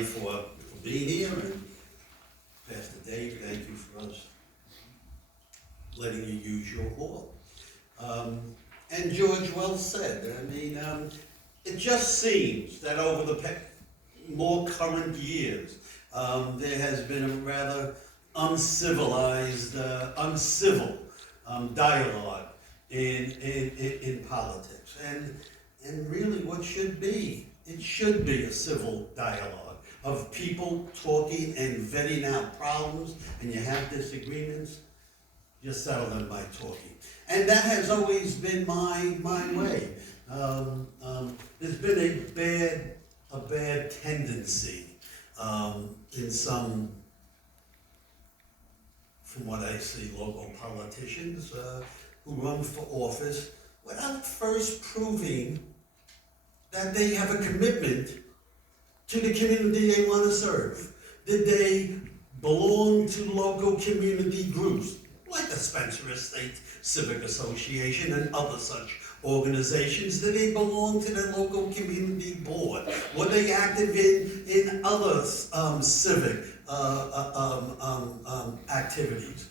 everybody for being here, and Pastor Dave, thank you for us letting you use your hall. And George, well said. I mean, it just seems that over the more current years, there has been a rather uncivilized, uncivil dialogue in politics. And really what should be, it should be a civil dialogue of people talking and vetting out problems, and you have disagreements, you settle them by talking. And that has always been my way. There's been a bad tendency in some, from what I see, local politicians who run for office without first proving that they have a commitment to the community they want to serve. Did they belong to local community groups like the Spencer Estate Civic Association and other such organizations? Did they belong to the local community board? Were they active in other civic activities?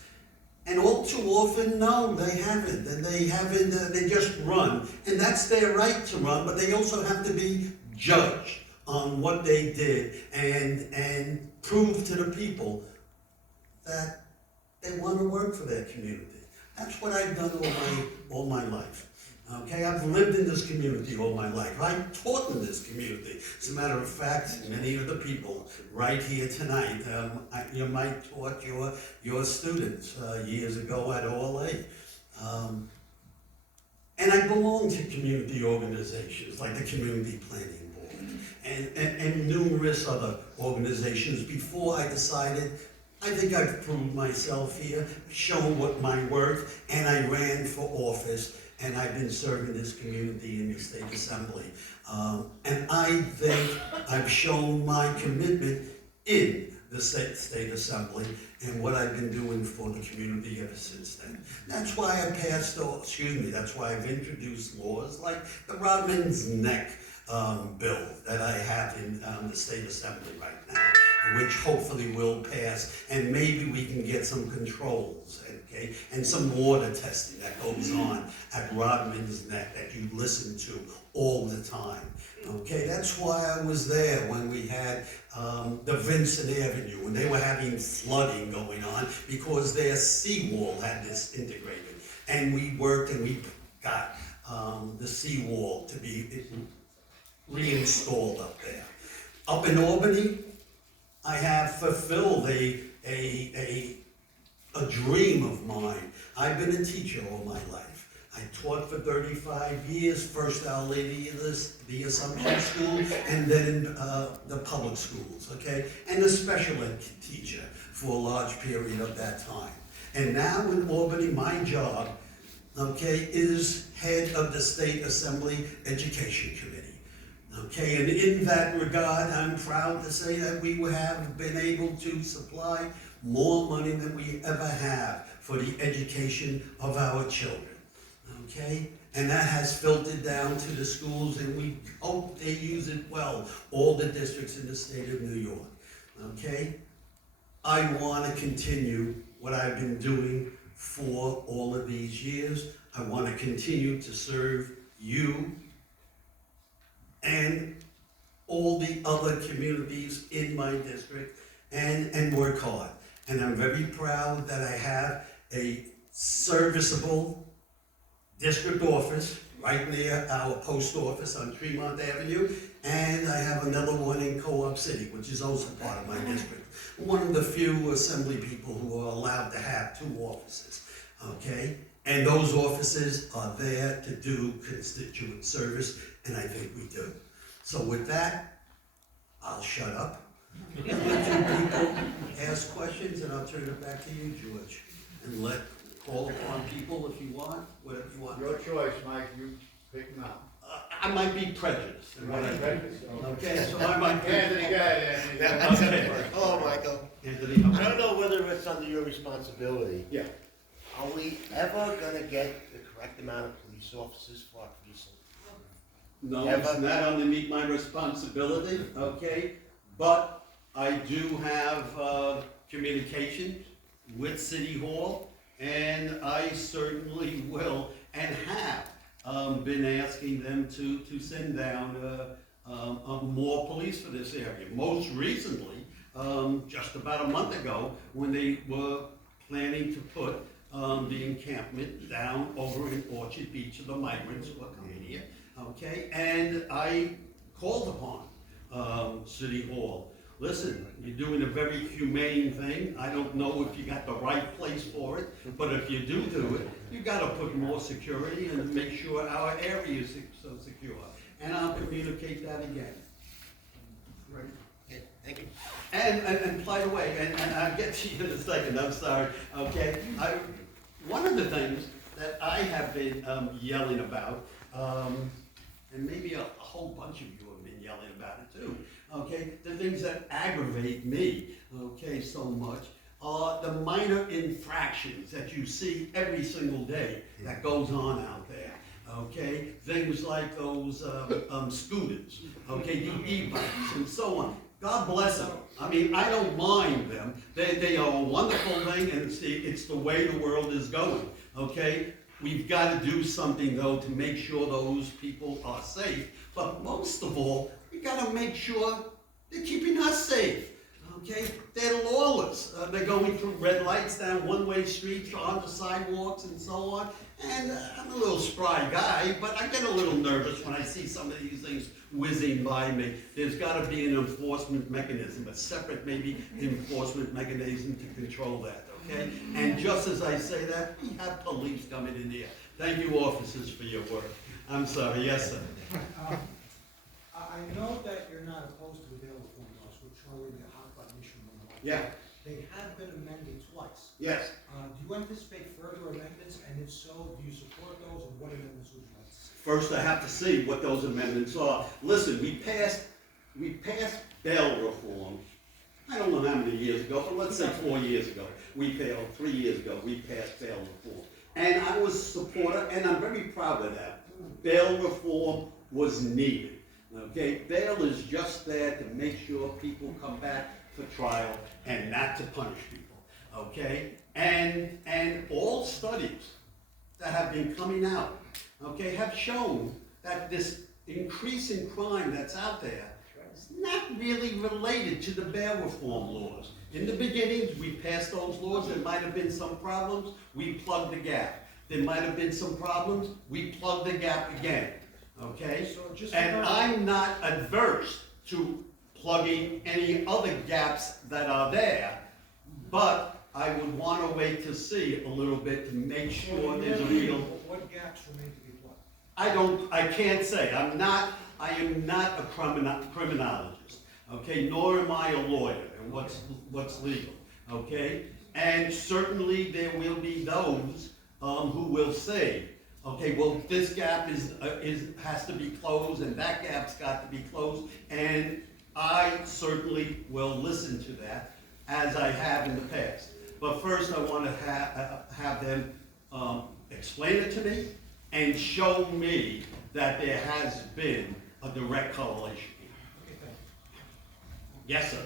And all too often, no, they haven't. And they haven't, they just run. And that's their right to run, but they also have to be judged on what they did and prove to the people that they want to work for their community. That's what I've done all my life. Okay, I've lived in this community all my life. I taught in this community. As a matter of fact, many of the people right here tonight, you might taught your students years ago at OLA. And I belong to community organizations like the Community Planning Board and numerous other organizations before I decided I think I've proved myself here, shown what my worth, and I ran for office. And I've been serving this community in the State Assembly. And I think I've shown my commitment in the State Assembly and what I've been doing for the community ever since then. That's why I that's why I've introduced laws like the Rodman's Neck bill that I have in the State Assembly right now, which hopefully will pass, and maybe we can get some controls, okay, and some water testing that goes on at Rodman's Neck that you listen to all the time. Okay, that's why I was there when we had the Vincent Avenue, when they were having flooding going on because their seawall had disintegrated. And we worked and we got the seawall to be reinstalled up there. Up in Albany, I have fulfilled a dream of mine. I've been a teacher all my life. I taught for 35 years, first Our Lady of the Assumption School, and then the public schools, okay? And a special ed teacher for a large period of that time. And now in Albany, my job, okay, is head of the State Assembly Education Committee. Okay, and in that regard, I'm proud to say that we have been able to supply more money than we ever have for the education of our children. Okay, and that has filtered down to the schools, and we hope they use it well, all the districts in the state of New York. Okay, I want to continue what I've been doing for all of these years. I want to continue to serve you and all the other communities in my district and work hard. And I'm very proud that I have a serviceable district office right near our post office on Tremont Avenue, and I have another one in Co-op City, which is also part of my district. One of the few assembly people who are allowed to have 2 offices, okay? And those offices are there to do constituent service, and I think we do. So with that, I'll shut up. And let you people ask questions, and I'll turn it back to you, George. And call upon people if you want, whatever you want. Your choice, Mike, you pick them out. I might be prejudiced. Okay, so I might be. Anthony, go ahead, Anthony. Okay. Hello, Michael. Anthony, I don't know whether it's under your responsibility. Yeah. Are we ever gonna get the correct amount of police officers for our precinct? No, it's not underneath my responsibility, okay? But I do have communication with City Hall, and I certainly will and have been asking them to send down more police for this area. Most recently, just about a month ago, when they were planning to put the encampment down over in Orchard Beach of the migrants who are coming here, okay? And I called upon City Hall. Listen, you're doing a very humane thing. I don't know if you got the right place for it, but if you do it, you gotta put more security and make sure our area is so secure. And I'll communicate that again. Right. Okay, thank you. And by the way, and I'll get to you in a second, I'm sorry, okay? One of the things that I have been yelling about, and maybe a whole bunch of you have been yelling about it too, okay? The things that aggravate me, okay, so much, are the minor infractions that you see every single day that goes on out there, okay? Things like those scooters, okay, the e-bikes and so on. God bless them. I mean, I don't mind them. They are a wonderful thing, and it's the way the world is going, okay? We've got to do something, though, to make sure those people are safe. But most of all, we got to make sure they're keeping us safe, okay? They're lawless. They're going through red lights down one-way streets, on the sidewalks, and so on. And I'm a little spry guy, but I get a little nervous when I see some of these things whizzing by me. There's got to be an enforcement mechanism, a separate maybe enforcement mechanism to control that, okay? And just as I say that, we have police coming in here. Thank you, officers, for your work. I'm sorry, yes, sir. I know that you're not opposed to the bail reform laws, which are really a hot button issue in the market. Yeah, They have been amended twice. yes. Do you anticipate further amendments, and if so, do you support those, and what amendments would you like to see? First, I have to see what those amendments are. Listen, we passed bail reform, I don't know how many years ago, but let's say 4 years ago. 3 years ago, we passed bail reform. And I was a supporter, and I'm very proud of that. Bail reform was needed, okay? Bail is just there to make sure people come back for trial and not to punish people, okay? And all studies that have been coming out, okay, have shown that this increase in crime that's out there is not really related to the bail reform laws. In the beginning, we passed those laws. There might have been some problems. We plugged the gap. There might have been some problems. We plugged the gap again, okay? So just And remember- I'm not adverse to plugging any other gaps that are there, but I would want to wait to see a little bit to make sure there's a real. What gaps remain to be plugged? I can't say. I am not a criminologist, okay, nor am I a lawyer, and what's legal, okay? And certainly there will be those who will say, okay, well, this gap has to be closed, and that gap's got to be closed, and I certainly will listen to that, as I have in the past. But first, I want to have them explain it to me and show me that there has been a direct correlation. Okay, thank Yes, sir.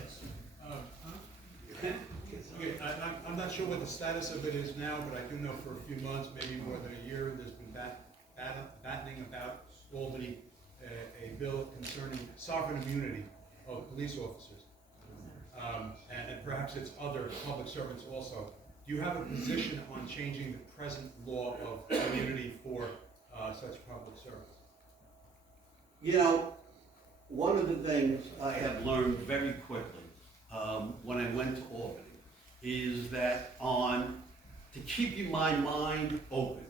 I'm not sure what the status of it is now, but I do know for a few months, maybe more than a year, there's been battening about Albany, a bill concerning sovereign immunity of police officers. And perhaps it's other public servants also. Do you have a position on changing the present law of immunity for such public servants? You know, one of the things I have learned very quickly when I went to Albany is that to keep my mind open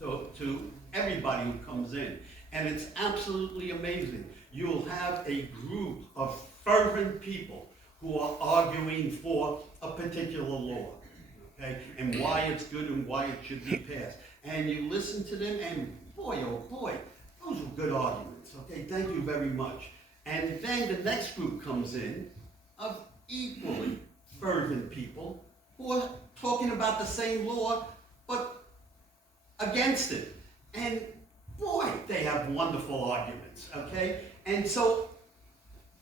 to everybody who comes in. And it's absolutely amazing. You'll have a group of fervent people who are arguing for a particular law, okay, and why it's good and why it should be passed. And you listen to them, and boy, oh boy, those are good arguments, okay, thank you very much. And then the next group comes in of equally fervent people who are talking about the same law, but against it. And boy, they have wonderful arguments, okay? And so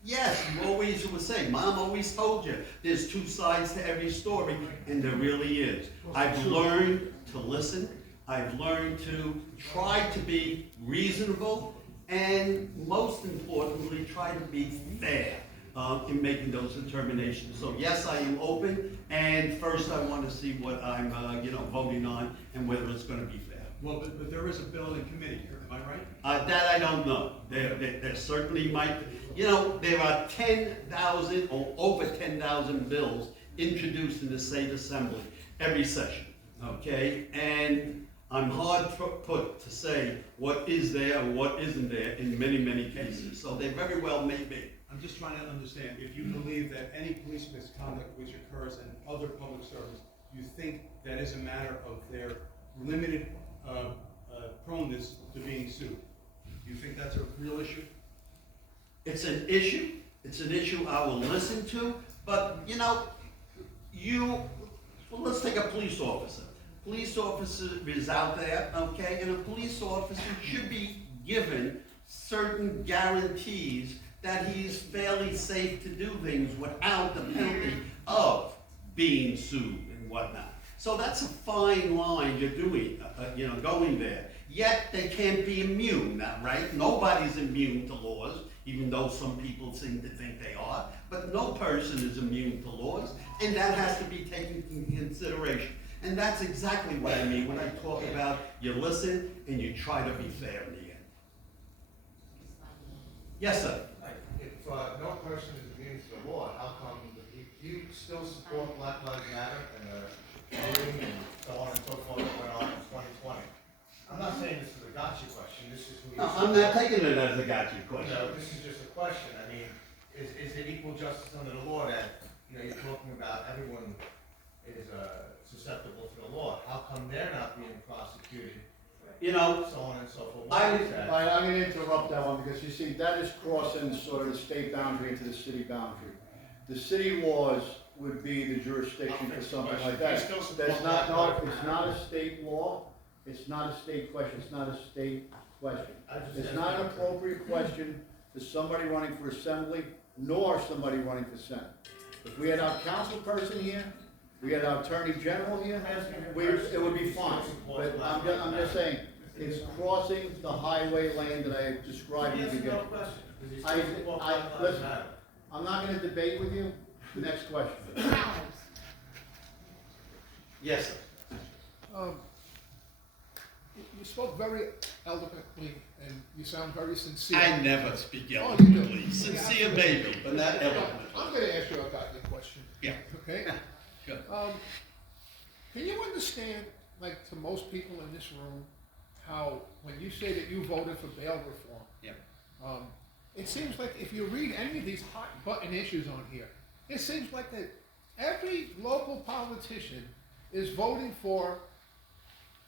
Yes, you always would say, Mom always told you, there's two sides to every story, and there really is. I've learned to listen, I've learned to try to be reasonable, and most importantly, try to be fair in making those determinations. So yes, I am open, and first I want to see what I'm, voting on, and whether it's gonna be fair. Well, but there is a bill in committee, am I right? That I don't know. There certainly might, there are 10,000 or over 10,000 bills introduced in the state assembly every session, okay? And I'm hard put to say what is there and what isn't there in many, many cases. So they very well may be. I'm just trying to understand, if you believe that any police misconduct which occurs in other public service, you think that is a matter of their limited proneness to being sued. Do you think that's a real issue? It's an issue. It's an issue I will listen to, but let's take a police officer. Police officer is out there, okay, and a police officer should be given certain guarantees that he's fairly safe to do things without the penalty of being sued and whatnot. So that's a fine line you're doing, going there. Yet they can't be immune, right? Nobody's immune to laws, even though some people seem to think they are. But no person is immune to laws, and that has to be taken into consideration. And that's exactly what I mean when I talk about you listen and you try to be fair in the end. Yes, sir. If no person is immune to the law, how come you still support Black Lives Matter and voting and so on and so forth that went on in 2020? I'm not saying this is a gotcha question, this is who you No, I'm not taking it as a gotcha question. This is just a question. I mean, is it equal justice under the law that, you're talking about everyone is susceptible to the law? How come they're not being prosecuted? So on and so forth. Why is that? I'm gonna interrupt that one, because you see, that is crossing sort of the state boundary into the city boundary. The city laws would be the jurisdiction for something like that. You still support That's not, Black no, Lives it's Matter? not a state law, it's not a state question, it's not a state question. It's not an appropriate question to somebody running for assembly, nor somebody running for senate. If we had our council person here, we had our attorney general here, it would be fine. But I'm just saying, it's crossing the highway lane that I described in the beginning. Listen, I'm not gonna debate with you. The next question. Yes, sir. You spoke very eloquently, and you sound very sincere. I never speak Oh, you eloquently. do. Sincere maybe, but not eloquent. I'm gonna ask you a goddamn question. Yeah. Okay? Good. Can you understand, like, to most people in this room, how, when you say that you voted for bail reform, Yeah. it seems like if you read any of these hot button issues on here, it seems like that every local politician is voting for,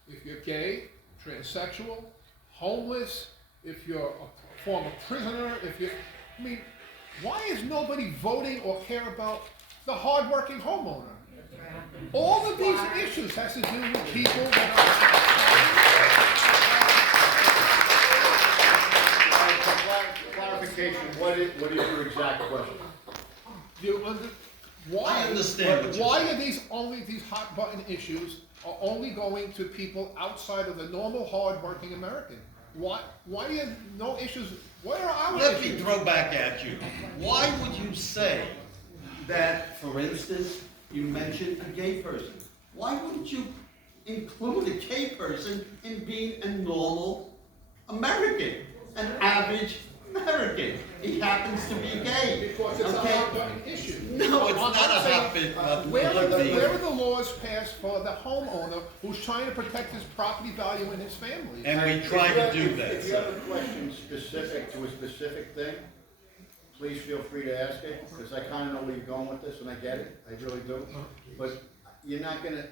if you're gay, transsexual, homeless, if you're a former prisoner, why is nobody voting or care about the hardworking homeowner? All of these issues has to do with people that Clarification, what is your exact question? I understand what you're why saying. are these hot button issues are only going to people outside of the normal hard-working American? Why are no issues? What are our Let me issues? throw back at you. Why would you say that, for instance, you mentioned a gay person? Why wouldn't you include a gay person in being a normal American, an average American? He happens to be gay. Because it's a hot button issue. No, it's I'm not a saying, hot button. Where are the laws passed for the homeowner who's trying to protect his property value and his family? And we try to do that. If you have a question specific to a specific thing, please feel free to ask it, because I kind of know where you're going with this, and I get it, I really do. But we're not gonna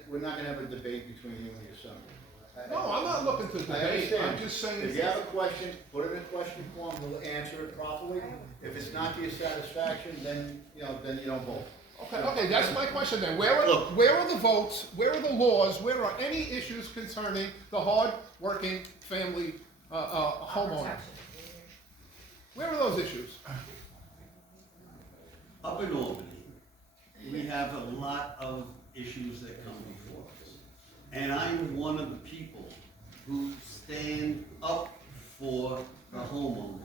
have a debate between you and your son. No, I'm not looking to I debate, understand. I'm just saying. If you have a question, put it in question form, we'll answer it properly. If it's not to your satisfaction, then you don't vote. Okay, that's my question then. Where are the votes, where are the laws, where are any issues concerning the hard-working family homeowner? Where are those issues? up in Albany, we have a lot of issues that come before us. And I'm one of the people who stand up for the homeowners.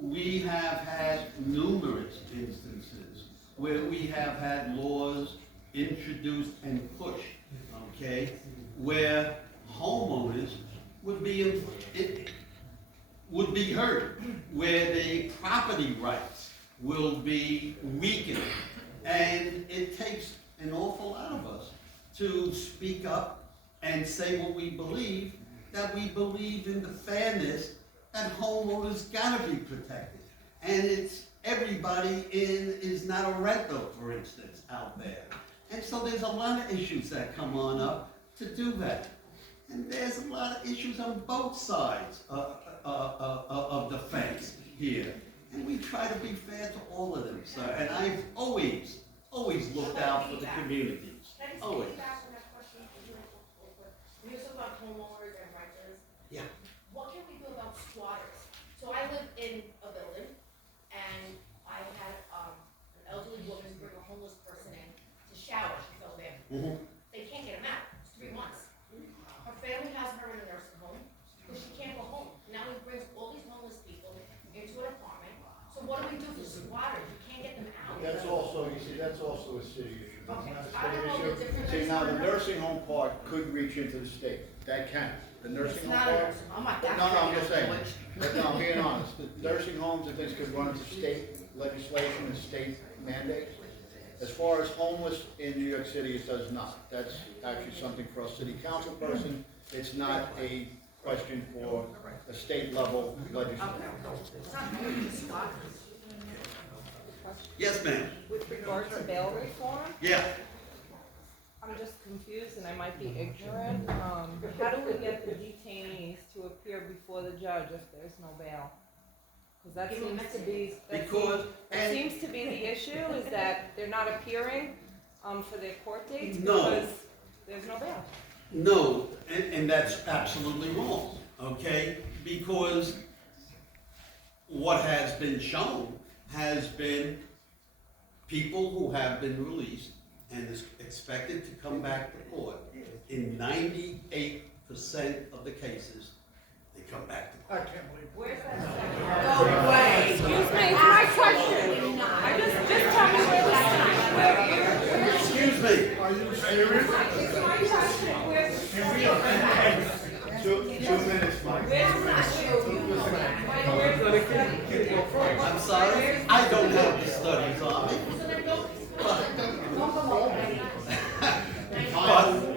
We have had numerous instances where we have had laws introduced and pushed, okay, where homeowners would be hurt, where the property rights will be weakened. And it takes an awful lot of us to speak up and say what we believe, that we believe in the fairness that homeowners gotta be protected. And it's, everybody is not a renter, for instance, out there. And so there's a lot of issues that come on up to do that. And there's a lot of issues on both sides of the fence here. And we try to be fair to all of them, sir. And I've always looked out for the communities, always. We talk about homeowners and renters. Yeah. What can we do about squatters? So I live in a building, and I had an elderly woman bring a homeless person in to shower. She fell there. Mhm. They can't get him out. It's 3 months. Her family has her in a nursing home because she can't go home. Now he brings all these homeless people into an apartment. So what do we do for squatters? You can't get them out. That's also, you see, that's also a city issue. That's Okay, not a I don't state know issue. the difference. See, now, the nursing home part could reach into the state, that can. The nursing It's home not a part. nursing, I'm not that. No, I'm crazy. just saying, but no, I'm being honest, the nursing homes and things could run into state legislation and state mandates. As far as homeless in New York City, it does not. That's actually something for a city council person. It's not a question for a state level legislature. It's not really just squatters. Yes, ma'am. With regard to bail reform, Yeah. I'm just confused and I might be ignorant. How do we get the detainees to appear before the judge if there's no bail? Because that Give them seems to be, Because, that seems to be the issue, is that they're not appearing, for their court dates No. because there's no bail. no, and that's absolutely wrong, okay? Because what has been shown has been people who have been released and is expected to come back to court. In 98% of the cases, they come back to court. Where's that? No way. Excuse me, it's my question. I just tell me where the Excuse me. Two minutes, Mike. I'm sorry, I don't have the studies on me. But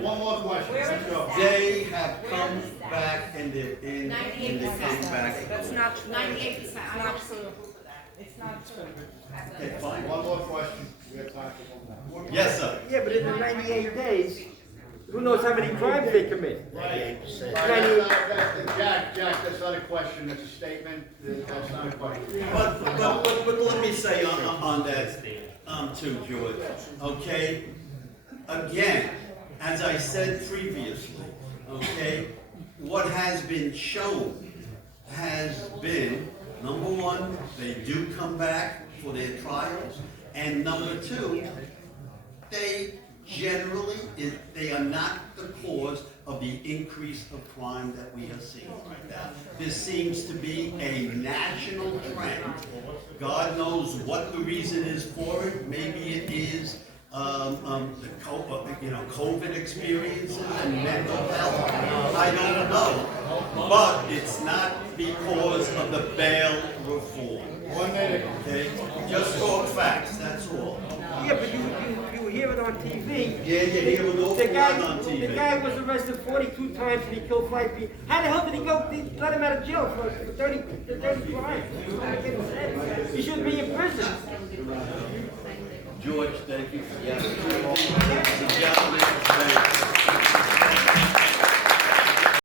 One more question, let's go. they have come back and they came back. That's not true. 98%. It's not true. It's not true. Okay, fine. One more question, we have time for one more. Yes, sir. Yeah, but in the 98 days, who knows how many crimes they commit? 98%. Jack, that's not a question, that's a statement, that's not a question. But let me say on that, too, George, okay? Again, as I said previously, okay, what has been shown has been, number one, they do come back for their trials, and number two, they generally, they are not the cause of the increase of crime that we are seeing right now. This seems to be a national trend. God knows what the reason is for it. Maybe it is the COVID experiences and mental health. I don't know, but it's not because of the bail reform. 1 minute. Okay, just talk facts. That's all. Yeah, but you hear it on TV. Yeah, you hear it all The guy, on TV. the guy was arrested 42 times and he killed 5 people. How the hell did he go? They let him out of jail for 30 crimes. He shouldn't be in prison. George, thank you for the opportunity. Ladies and gentlemen, thank you.